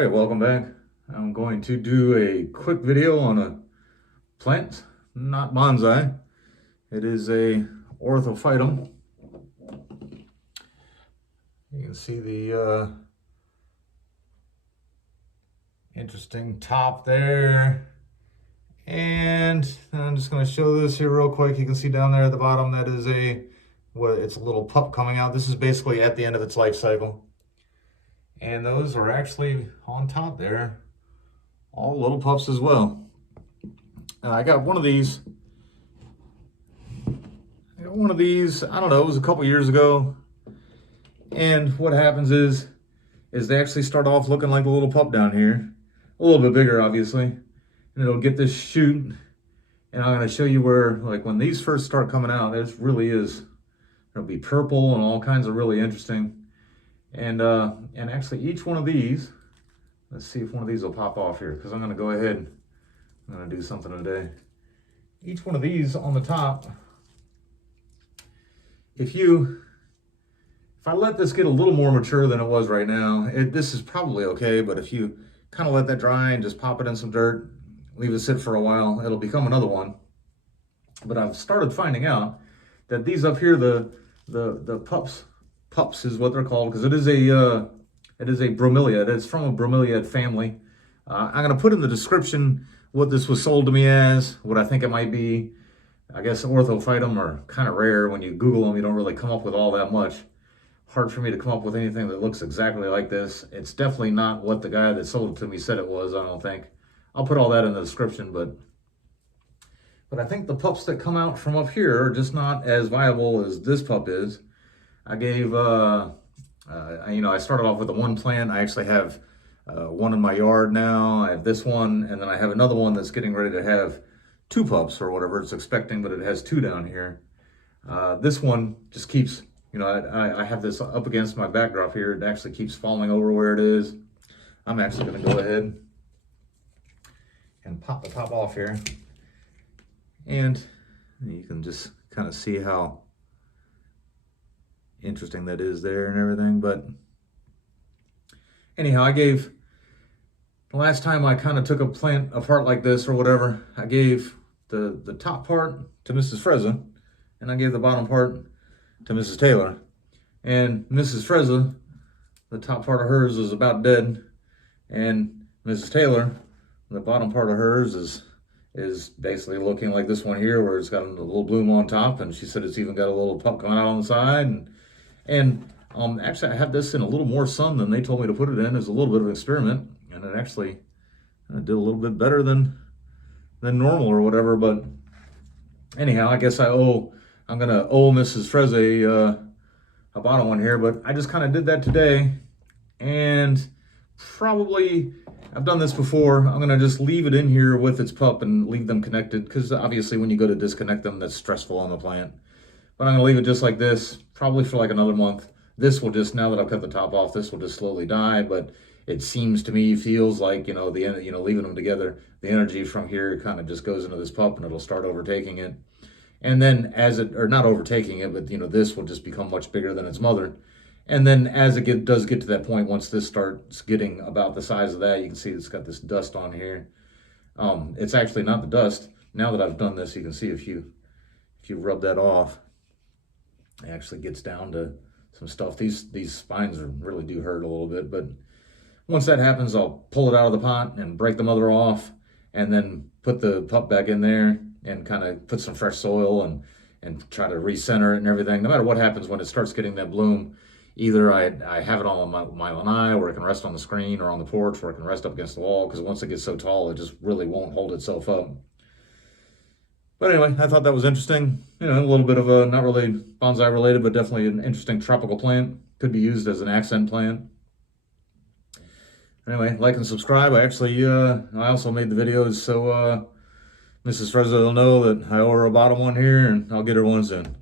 right, welcome back. I'm going to do a quick video on a plant, not bonsai. It is a Orthophytum. You can see the interesting top there. And I'm just going to show this here real quick. You can see down there at the bottom that is it's a little pup coming out. This is basically at the end of its life cycle. And those are actually on top there, all little pups as well. I got one of these. I don't know, it was a couple years ago. And what happens is they actually start off looking like a little pup down here. A little bit bigger, obviously. And it'll get this shoot. And I'm going to show you where, like, when these first start coming out, it really is, it'll be purple and all kinds of really interesting. And actually each one of these, let's see if one of these will pop off here, because I'm going to go ahead, I'm going to do something today. Each one of these on the top, if I let this get a little more mature than it was right now, this is probably okay, but if you kind of let that dry and just pop it in some dirt, leave it sit for a while, it'll become another one. But I've started finding out that these up here, the pups is what they're called, because it is a Bromeliad. It's from a Bromeliad family. I'm going to put in the description what this was sold to me as, what I think it might be. I guess Orthophytum are kind of rare. When you Google them, you don't really come up with all that much. Hard for me to come up with anything that looks exactly like this. It's definitely not what the guy that sold it to me said it was, I don't think. I'll put all that in the description, but I think the pups that come out from up here are just not as viable as this pup is. I gave, I started off with the one plant. I actually have one in my yard now. I have this one, and then I have another one that's getting ready to have two pups or whatever it's expecting, but it has two down here. This one just keeps, I have this up against my backdrop here. It actually keeps falling over where it is. I'm actually going to go ahead and pop the top off here. And you can just kind of see how interesting that is there and everything. But anyhow, the last time I kind of took a plant apart like this or whatever, I gave the top part to Mrs. Frezza, and I gave the bottom part to Mrs. Taylor. And Mrs. Frezza, the top part of hers is about dead, and Mrs. Taylor, the bottom part of hers is basically looking like this one here, where it's got a little bloom on top, and she said it's even got a little pup coming out on the side. And actually I have this in a little more sun than they told me to put it in as a little bit of an experiment, and it actually did a little bit better than normal or whatever. But anyhow, I guess I'm gonna owe Mrs. Frezza a bottom one here, but I just kind of did that today, and probably I've done this before. I'm gonna just leave it in here with its pup and leave them connected, because obviously when you go to disconnect them, that's stressful on the plant. But I'm gonna leave it just like this, probably for like another month. This will just, now that I've cut the top off, this will just slowly die. But it seems to me, feels like, leaving them together, the energy from here kind of just goes into this pup, and it'll start overtaking it. And then not overtaking it, but this will just become much bigger than its mother. And then as it does get to that point, once this starts getting about the size of that, you can see it's got this dust on here. It's actually not the dust. Now that I've done this, you can see if you rub that off, it actually gets down to some stuff. These spines really do hurt a little bit, but once that happens, I'll pull it out of the pot and break the mother off, and then put the pup back in there and kind of put some fresh soil and try to recenter it and everything. No matter what happens when it starts getting that bloom, either I have it on my lanai, where it can rest on the screen, or on the porch where it can rest up against the wall, because once it gets so tall, it just really won't hold itself up. But anyway, I thought that was interesting. A little bit of a, not really bonsai related, but definitely an interesting tropical plant. Could be used as an accent plant. Anyway, like and subscribe. I also made the videos so Mrs. Frezza will know that I owe her a bottom one here, and I'll get her one soon.